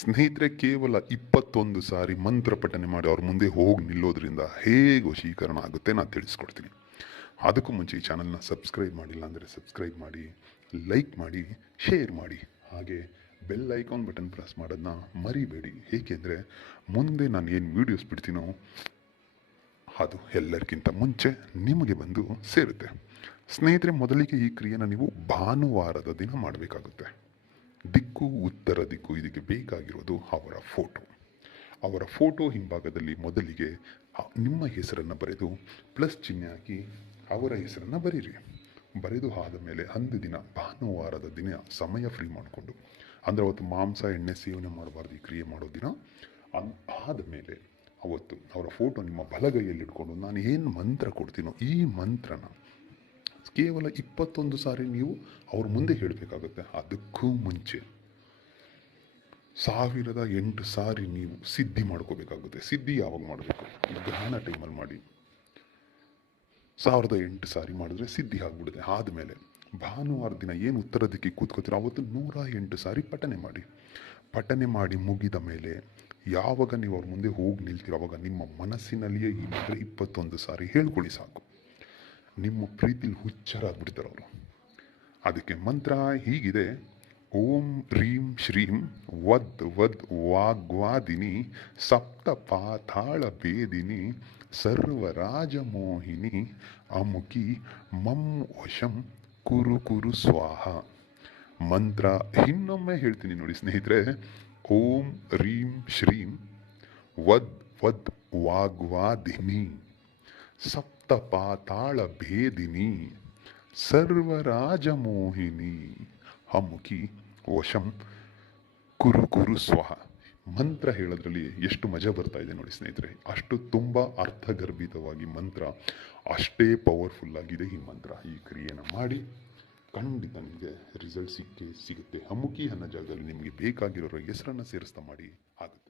ಸ್ನೇಹಿತರೆ, ಕೇವಲ ಇಪ್ಪತ್ತೊಂದು ಸಾರಿ ಮಂತ್ರ ಪಠನೆ ಮಾಡಿ ಅವ್ರ ಮುಂದೆ ಹೋಗಿ ನಿಲ್ಲೋದ್ರಿಂದ ಹೇಗೆ ವಶೀಕರಣ ಆಗುತ್ತೆ ನಾನು ತಿಳಿಸ್ಕೊಡ್ತೀನಿ. ಅದಕ್ಕೂ ಮುಂಚೆ ಈ ಚಾನಲ್ನ ಸಬ್ಸ್ಕ್ರೈಬ್ ಮಾಡಿಲ್ಲ ಅಂದರೆ ಸಬ್ಸ್ಕ್ರೈಬ್ ಮಾಡಿ, ಲೈಕ್ ಮಾಡಿ, ಶೇರ್ ಮಾಡಿ. ಹಾಗೆ ಬೆಲ್ ಐಕಾನ್ ಬಟನ್ ಪ್ರೆಸ್ ಮಾಡೋದನ್ನ ಮರಿಬೇಡಿ. ಏಕೆಂದರೆ ಮುಂದೆ ನಾನು ಏನು ವೀಡಿಯೋಸ್ ಬಿಡ್ತೀನೋ ಅದು ಎಲ್ಲರಿಗಿಂತ ಮುಂಚೆ ನಿಮಗೆ ಬಂದು ಸೇರುತ್ತೆ. ಸ್ನೇಹಿತರೆ, ಮೊದಲಿಗೆ ಈ ಕ್ರಿಯೆನ ನೀವು ಭಾನುವಾರದ ದಿನ ಮಾಡಬೇಕಾಗುತ್ತೆ. ದಿಕ್ಕು, ಉತ್ತರ ದಿಕ್ಕು ಇದಕ್ಕೆ ಬೇಕಾಗಿರೋದು ಅವರ ಫೋಟೋ ಅವರ ಫೋಟೋ ಹಿಂಭಾಗದಲ್ಲಿ ಮೊದಲಿಗೆ ನಿಮ್ಮ ಹೆಸರನ್ನು ಬರೆದು ಪ್ಲಸ್ ಚಿಹ್ನೆ ಹಾಕಿ ಅವರ ಹೆಸರನ್ನು ಬರೀರಿ. ಬರೆದು ಆದ ಮೇಲೆ ಅಂದು ದಿನ, ಭಾನುವಾರದ ದಿನ ಸಮಯ ಫ್ರೀ ಮಾಡಿಕೊಂಡು, ಅಂದರೆ ಅವತ್ತು ಮಾಂಸ, ಎಣ್ಣೆ, ಸೇವನೆ ಮಾಡಬಾರ್ದು ಈ ಕ್ರಿಯೆ ಮಾಡೋ ದಿನ ಆದ ಮೇಲೆ ಅವತ್ತು ಅವರ ಫೋಟೋ ನಿಮ್ಮ ಬಲಗೈಯಲ್ಲಿ ಇಟ್ಕೊಂಡು ನಾನು ಏನು ಮಂತ್ರ ಕೊಡ್ತೀನೋ ಈ ಮಂತ್ರನ ಕೇವಲ ಇಪ್ಪತ್ತೊಂದು ಸಾರಿ ನೀವು ಅವ್ರ ಮುಂದೆ ಹೇಳಬೇಕಾಗುತ್ತೆ. ಅದಕ್ಕೂ ಮುಂಚೆ ಸಾವಿರದ ಎಂಟು ಸಾರಿ ನೀವು ಸಿದ್ಧಿ ಮಾಡ್ಕೋಬೇಕಾಗುತ್ತೆ. ಸಿದ್ಧಿ ಯಾವಾಗ ಮಾಡಬೇಕು? ಗ್ರಹಣ ಟೈಮಲ್ಲಿ ಮಾಡಿ. ಸಾವಿರದ ಎಂಟು ಸಾರಿ ಮಾಡಿದ್ರೆ ಸಿದ್ಧಿ ಆಗ್ಬಿಡುತ್ತೆ. ಆದಮೇಲೆ ಭಾನುವಾರ ದಿನ ಏನು ಉತ್ತರ ದಿಕ್ಕಿಗೆ ಕೂತ್ಕೋತೀರೋ ಅವತ್ತು ನೂರ ಎಂಟು ಸಾರಿ ಪಠನೆ ಮಾಡಿ. ಪಠನೆ ಮಾಡಿ ಮುಗಿದ ಮೇಲೆ ಯಾವಾಗ ನೀವು ಅವ್ರ ಮುಂದೆ ಹೋಗಿ ನಿಲ್ತೀರೋ ಅವಾಗ ನಿಮ್ಮ ಮನಸ್ಸಿನಲ್ಲಿಯೇ ಈ ಮಂತ್ರ ಇಪ್ಪತ್ತೊಂದು ಸಾರಿ ಹೇಳ್ಕೊಳ್ಳಿ ಸಾಕು. ನಿಮ್ಮ ಪ್ರೀತಿಲಿ ಹುಚ್ಚರಾಗ್ಬಿಡ್ತಾರೆ ಅವರು. ಅದಕ್ಕೆ ಮಂತ್ರ ಹೀಗಿದೆ, ಓಂ ಹ್ರೀಂ ಶ್ರೀಂ ವದ್ ವದ್ ವಾಗ್ವಾದಿನಿ ಸಪ್ತ ಪಾತಾಳ ಭೇದಿನಿ ಸರ್ವರಾಜಮೋಹಿನಿ ಅಮುಕಿ ಮಂ ವಶಂ ಕುರು ಕುರು ಸ್ವಾಹ. ಮಂತ್ರ ಇನ್ನೊಮ್ಮೆ ಹೇಳ್ತೀನಿ ನೋಡಿ ಸ್ನೇಹಿತರೆ, ಓಂ ಹ್ರೀಂ ಶ್ರೀಂ ವದ್ ವದ್ ವಾಗ್ವಾದಿನಿ. ಸಪ್ತ ಪಾತಾಳ ಭೇದಿನಿ ಸರ್ವರಾಜಮೋಹಿನಿ, ಹಮುಕಿ ವಶಂ ಕುರು ಕುರು ಸ್ವಹ ಮಂತ್ರ ಹೇಳೋದ್ರಲ್ಲಿ ಎಷ್ಟು ಮಜಾ ಬರ್ತಾ ಇದೆ ನೋಡಿ ಸ್ನೇಹಿತರೆ. ಅಷ್ಟು ತುಂಬ ಅರ್ಥಗರ್ಭಿತವಾಗಿ ಮಂತ್ರ, ಅಷ್ಟೇ ಪವರ್ಫುಲ್ ಆಗಿದೆ ಈ ಮಂತ್ರ. ಈ ಕ್ರಿಯೆನ ಮಾಡಿ ಖಂಡಿತ ನಿಮಗೆ ರಿಸಲ್ಟ್ ಸಿಕ್ಕೇ ಸಿಗುತ್ತೆ. ಹಮುಕಿ ಅನ್ನೋ ಜಾಗದಲ್ಲಿ ನಿಮಗೆ ಬೇಕಾಗಿರೋರ ಹೆಸರನ್ನು ಸೇರಿಸ್ತಾ ಮಾಡಿ. ಆಗುತ್ತೆ